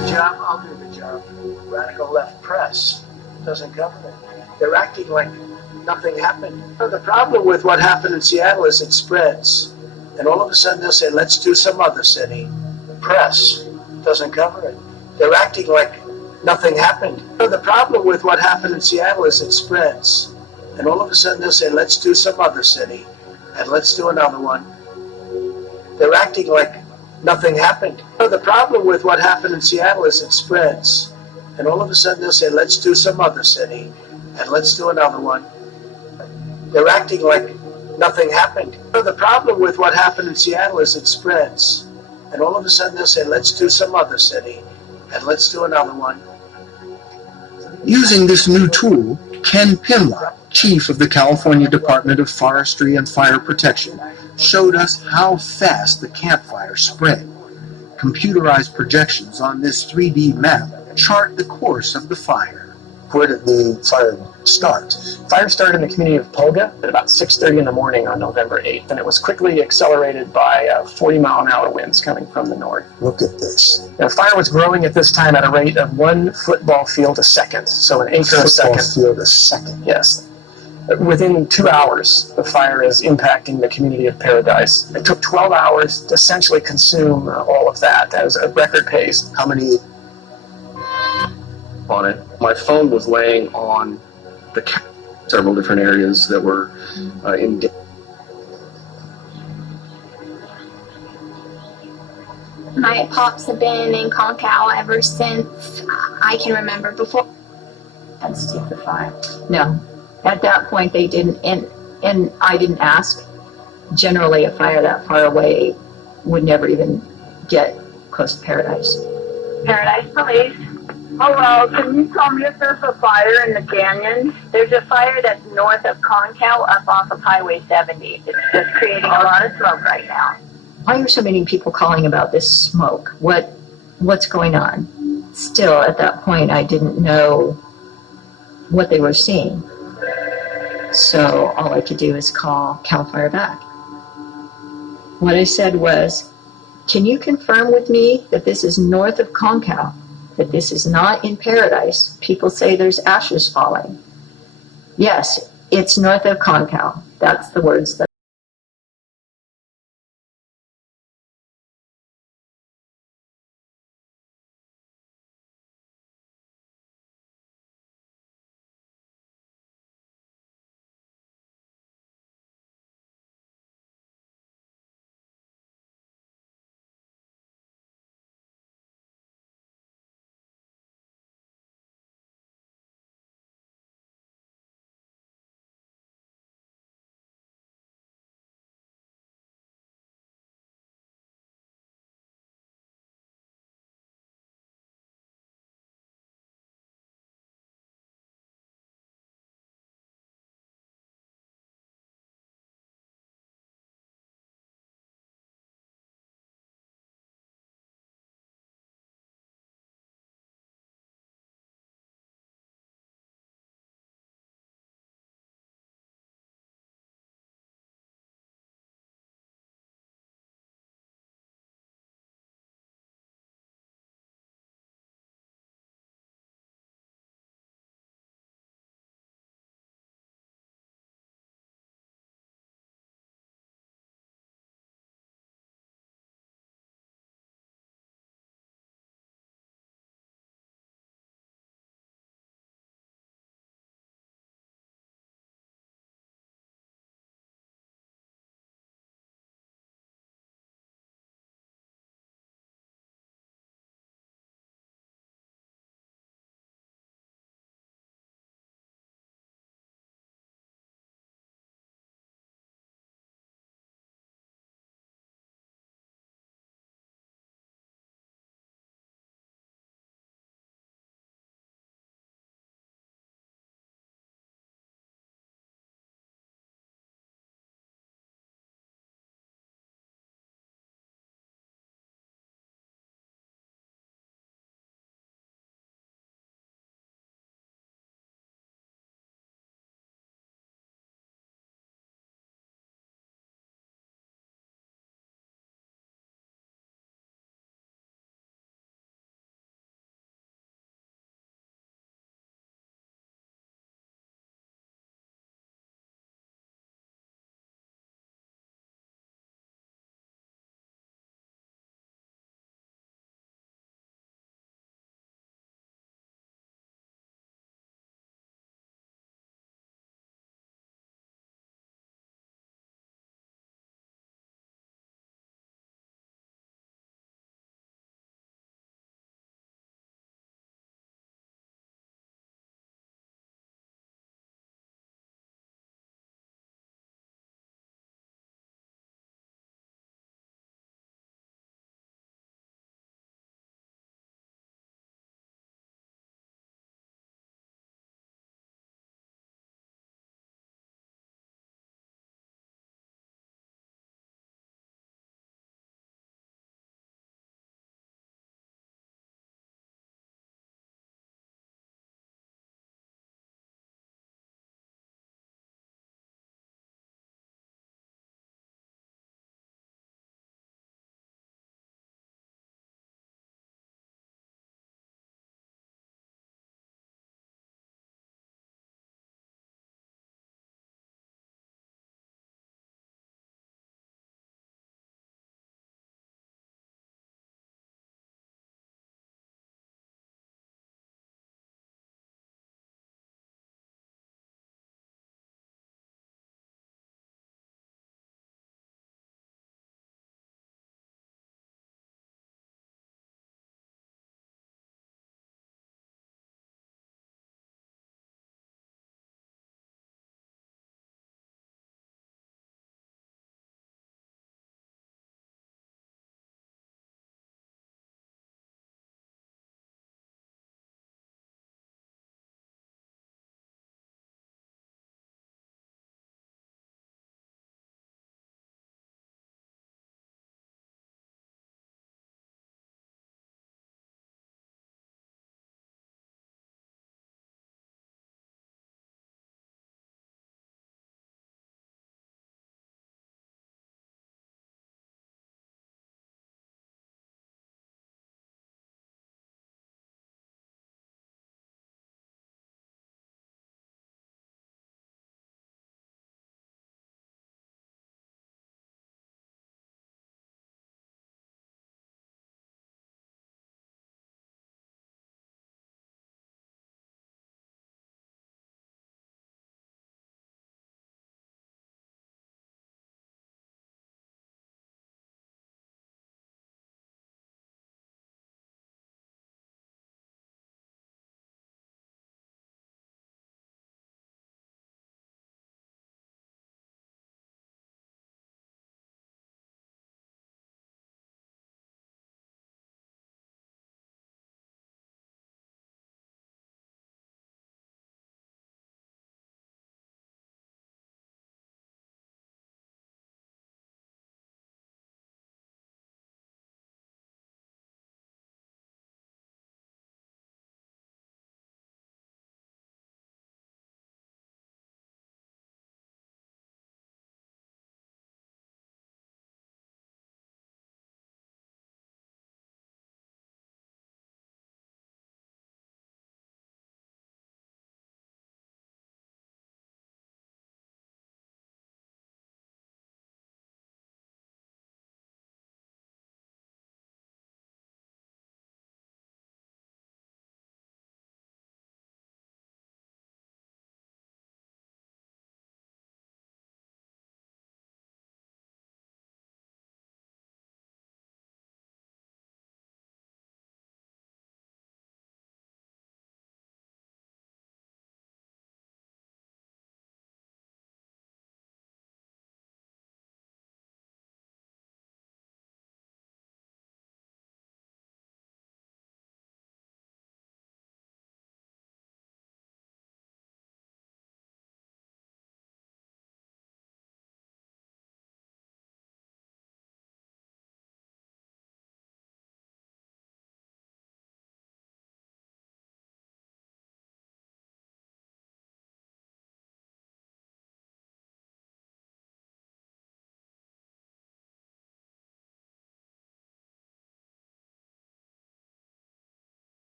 the job, I'll do the job. Radical left press doesn't cover it. They're acting like nothing happened. The problem with what happened in Seattle is it spreads. And all of a sudden they'll say, let's do some other city. The press doesn't cover it. They're acting like nothing happened. The problem with what happened in Seattle is it spreads. And all of a sudden they'll say, let's do some other city. And let's do another one. They're acting like nothing happened. The problem with what happened in Seattle is it spreads. And all of a sudden they'll say, let's do some other city. And let's do another one. They're acting like nothing happened. The problem with what happened in Seattle is it spreads. And all of a sudden they'll say, let's do some other city. And let's do another one. Using this new tool, Ken Pinlock, chief of the California Department of Forestry and Fire Protection, showed us how fast the campfire spread. Computerized projections on this 3D map chart the course of the fire. Where did the fire start? Fire started in the community of Polga at about 6:30 in the morning on November 8th, and it was quickly accelerated by 40-mile-an-hour winds coming from the north. Look at this. The fire was growing at this time at a rate of 1 football field a second, so an acre a second. Football field a second. Yes. Within 2 hours, the fire is impacting the community of Paradise. It took 12 hours to essentially consume all of that. That was a record pace. How many? On it. My phone was laying on the several different areas that were in. My pops have been in Concal ever since I can remember. Before and steep the fire. No, at that point they didn't, and I didn't ask. Generally, a fire that far away would never even get close to Paradise. Paradise Police. Hello, can you tell me if there's a fire in the canyon? There's a fire that's north of Concal up off of Highway 70. It's just creating a lot of smoke right now. Why are so many people calling about this smoke? What's going on? Still, at that point, I didn't know what they were seeing. So all I could do is call CAL FIRE back. What I said was, can you confirm with me that this is north of Concal? That this is not in Paradise? People say there's ashes falling. Yes, it's north of Concal. That's the words that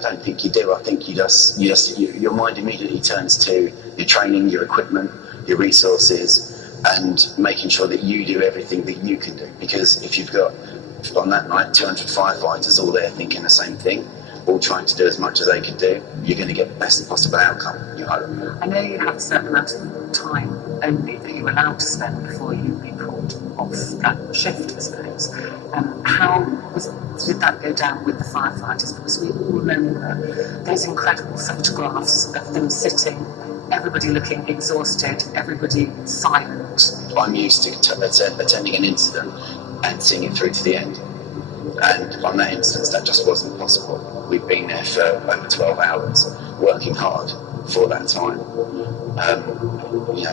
I don't think you do. I think your mind immediately turns to your training, your equipment, your resources, and making sure that you do everything that you can do. Because if you've got, on that night, 200 firefighters all there thinking the same thing, all trying to do as much as they can do, you're going to get the best possible outcome, you hope. I know you have a certain amount of time only that you're allowed to spend before you've been called off that shift, I suppose. Did that go down with the firefighters? Because we all remember those incredible photographs of them sitting, everybody looking exhausted, everybody silent. I'm used to attending an incident and seeing it through to the end. And on that instance, that just wasn't possible. We'd been there for over 12 hours, working hard for that time.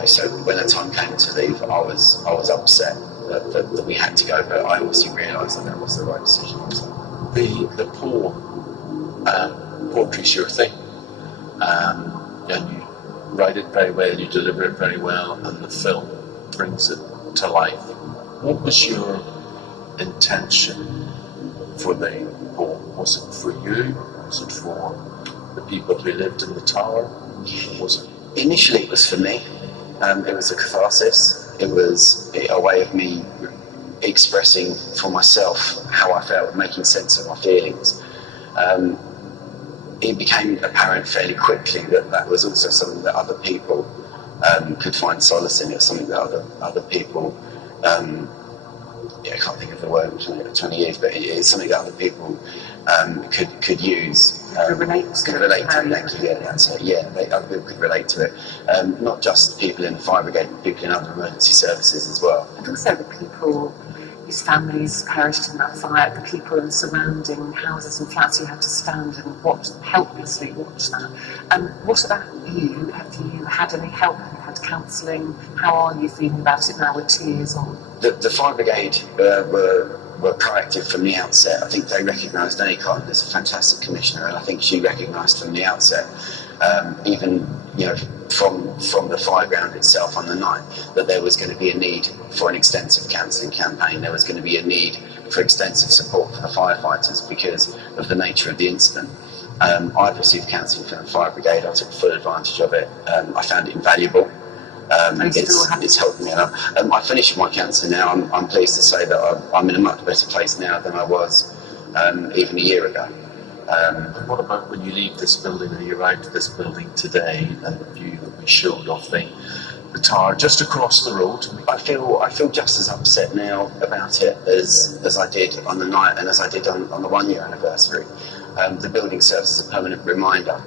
So when the time came to leave, I was upset that we had to go, but I obviously realised that was the right decision. The poetry's your thing, and you write it very well, you deliver it very well, and the film brings it to life. What was your intention for the poem? Was it for you? Was it for the people who lived in the tower? Was it? Initially, it was for me. It was a catharsis. It was a way of me expressing for myself how I felt, making sense of my feelings. It became apparent fairly quickly that was also something that other people could find solace in. It was something that other people, I can't think of the word, 20 years, but it's something that other people could use. Could relate to. Thank you. Yeah, that's it. Yeah, other people could relate to it. Not just people in the fire brigade, but people in other emergency services as well. And also the people whose families perished in that fire, the people in surrounding houses and flats who had to stand and helplessly watch that. What about you? Have you had any help? Have you had counselling? How are you feeling about it now with 2 years on? The fire brigade were proactive from the outset. I think they recognised Annie Cotton as a fantastic commissioner, and I think she recognised from the outset, even from the fire ground itself on the night, that there was going to be a need for an extensive counselling campaign. There was going to be a need for extensive support for the firefighters because of the nature of the incident. I've received counselling from the fire brigade. I took full advantage of it. I found it invaluable. It's helped me a lot. I finished my counselling now. I'm pleased to say that I'm in a much better place now than I was even a year ago. And what about when you leave this building or you arrive to this building today and the view that we showed of the tower just across the road? I feel just as upset now about it as I did on the night and as I did on the 1 year anniversary. The building serves as a permanent reminder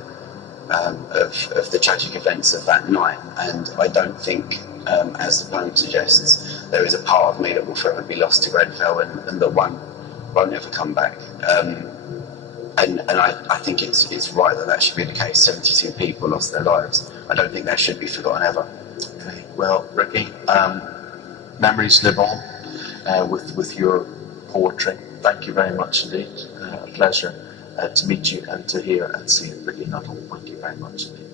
of the tragic events of that night, and I don't think, as the poem suggests, there is a part of me that will forever be lost to Grenfell and that won't ever come back. And I think it's right that should be the case. 72 people lost their lives. I don't think that should be forgotten ever. Okay. Well, Ricky, memories live on with your poetry. Thank you very much indeed. A pleasure to meet you and to hear and see Ricky Nuttall. Thank you very much indeed.